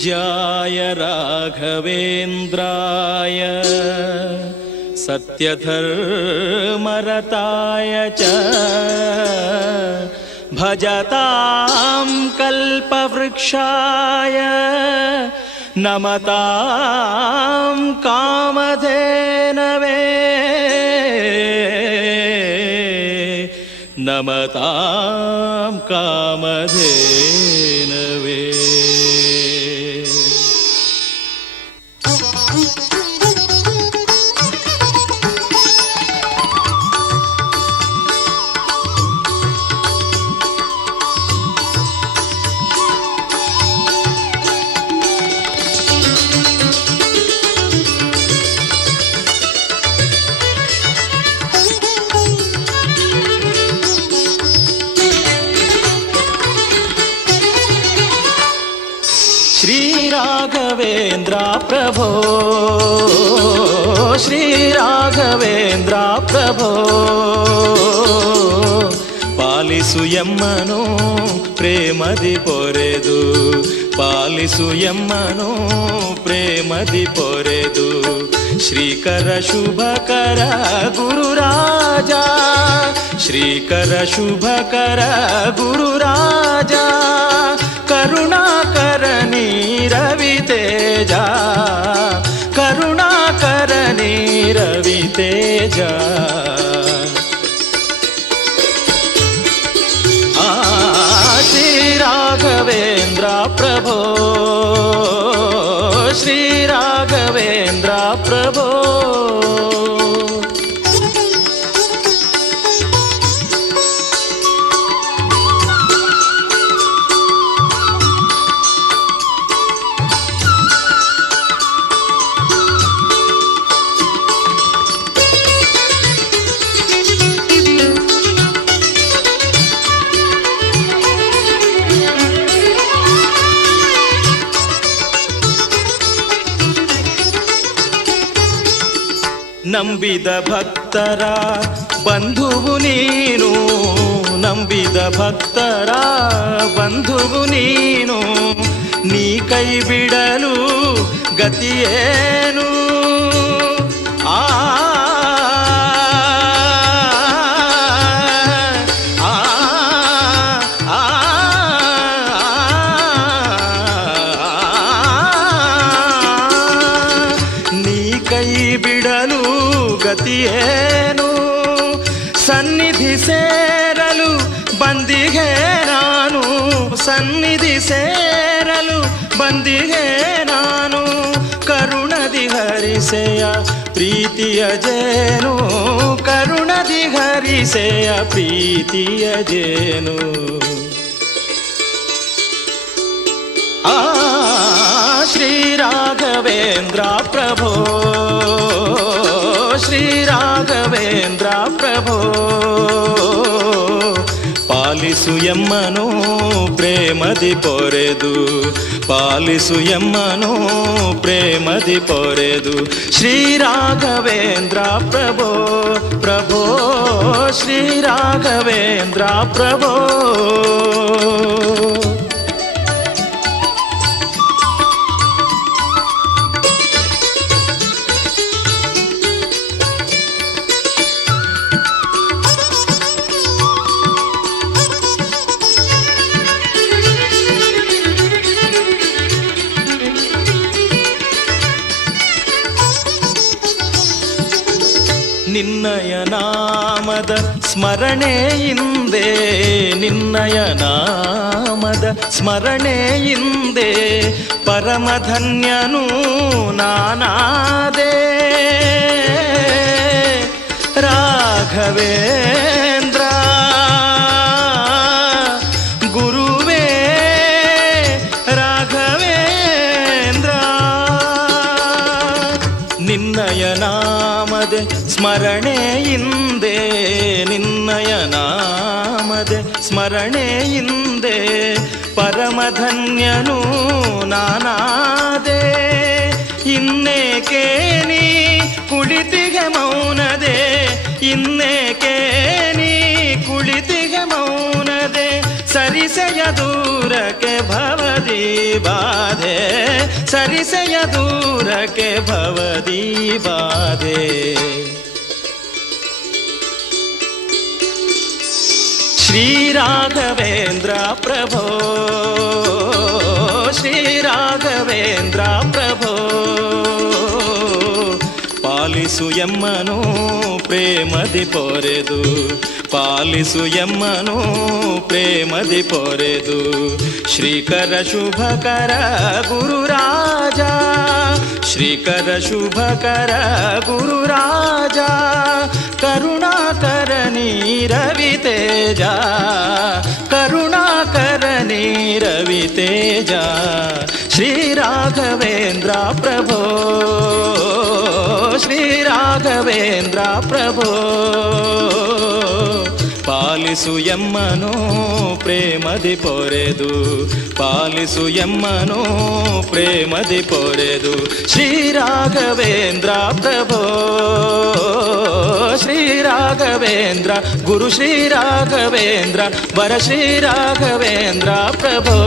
पूज्याय राघवेन्द्राय सत्यधर्मरताय च भजतां कल्पवृक्षाय नमतां कामधेनवे नमतां कामधेनवे। श्रीराघवेन्द्र प्रभो श्रीराघवेन्द्र प्रभो पालिसु यम्मनु प्रेमदि पोरेदु पालिसु यम्मनु प्रेमदि पोरेदु श्रीकर शुभकर गुरुराजा श्रीकर शुभकर गुरुराजा करुणाकरणी रवितेजा करुणाकरणी रवितेजा। श्रीराघवेन्द्र प्रभो श्रीराघवेन्द्र प्रभो ನಂಬಿದ ಭಕ್ತರ ಬಂಧುವು ನೀನು ನಂಬಿದ ಭಕ್ತರ ಬಂಧುವು ನೀನು ನೀ ಕೈ ಬಿಡಲು ಗತಿಯೇನು ಆ ಗತಿಯೇನು ಸನ್ನಿಧಿ ಸೇರಲು ಬಂದಿಗೆ ನಾನು ಸನ್ನಿಧಿ ಸೇರಲು ಬಂದಿಗೆ ನಾನು ಕರುಣದಿ ಹರಿಸೆಯ ಪ್ರೀತಿಯ ಜೇನು ಕರುಣದಿ ಹರಿಸೆಯ ಪ್ರೀತಿಯ ಜೇನು ಆ ಶ್ರೀರಾಘವೇಂದ್ರ ಪ್ರಭೋ श्रीराघवेन्द्र प्रभो पालिसु यम्मनु प्रेमदि पोरेदु पालिसु यम्मनु प्रेमदि पोरेदु श्रीराघवेन्द्र प्रभो प्रभो श्रीराघवेन्द्र प्रभो ನಿನ್ನಯ ನಾಮದ ಸ್ಮರಣೆಯಿಂದೆ ನಿನ್ನಯ ನಾಮದ ಸ್ಮರಣೆಯಿಂದೆ ಪರಮಧನ್ಯನು ನಾನಾದೆ ರಾಘವೇಂದ್ರ ಗುರುವೇ ರಾಘವೇಂದ್ರ ನಿನ್ನಯ ನಾಮದೆ ಸ್ಮರಣೆಯಿಂದೆ ನಿನ್ನಯ ನಾಮದೆ ಸ್ಮರಣೆಯಿಂದೆ ಪರಮಧನ್ಯನು ನಾನಾದೆ ಇನ್ನೇಕೆ ನೀ ಕುಳಿತಿಗೆ ಮೌನದೆ ಇನ್ನೇಕೆ ನೀ ಕುಳಿತಿಗೆ ಮೌನದೆ ಸರಿ ಸರಿಸೆಯ ದೂರಕ್ಕೆ ಭವದಿ ಬಾಧೆ ಸರಿಸೆಯ ದೂರಕ್ಕೆ ಭವದಿ ಬಾಧೆ ಶ್ರೀ ರಾಘವೇಂದ್ರ ಪ್ರಭೋ ಶ್ರೀ ರಾಘವೇಂದ್ರ ಪ್ರಭೋ ಪಾಲಿಸು ಎಮ್ಮನು ಪ್ರೇಮದಿ ಪೊರೆದು ಪಾಲಿಸು ಎಮ್ಮನು ಪ್ರೇಮದಿ ಪೊರೆದು ಶ್ರೀಕರ ಶುಭಕರ ಗುರುರಾಜ ಶ್ರೀಕರ ಶುಭಕರ ಗುರುರಾಜ ಕರುಣಾಕರ ನೀರವಿ ತೇಜ ಕರುಣಾಕರ ನೀರವಿ ತೇಜ ಶ್ರೀ ರಾಘವೇಂದ್ರ ಪ್ರಭೋ ಶ್ರೀ ರಾಘವೇಂದ್ರ ಪ್ರಭೋ ಪಾಲಿಸು ಎಮ್ಮನು ಪ್ರೇಮದಿ ಪೊರೆದು ಪಾಲಿಸು ಎಮ್ಮನು ಪ್ರೇಮದಿ ಪೊರೆದು ಶ್ರೀ ರಾಘವೇಂದ್ರ ಪ್ರಭೋ ಶ್ರೀ ರಾಘವೇಂದ್ರ ಗುರು ಶ್ರೀ ರಾಘವೇಂದ್ರ ವರ ಶ್ರೀ ರಾಘವೇಂದ್ರ ಪ್ರಭೋ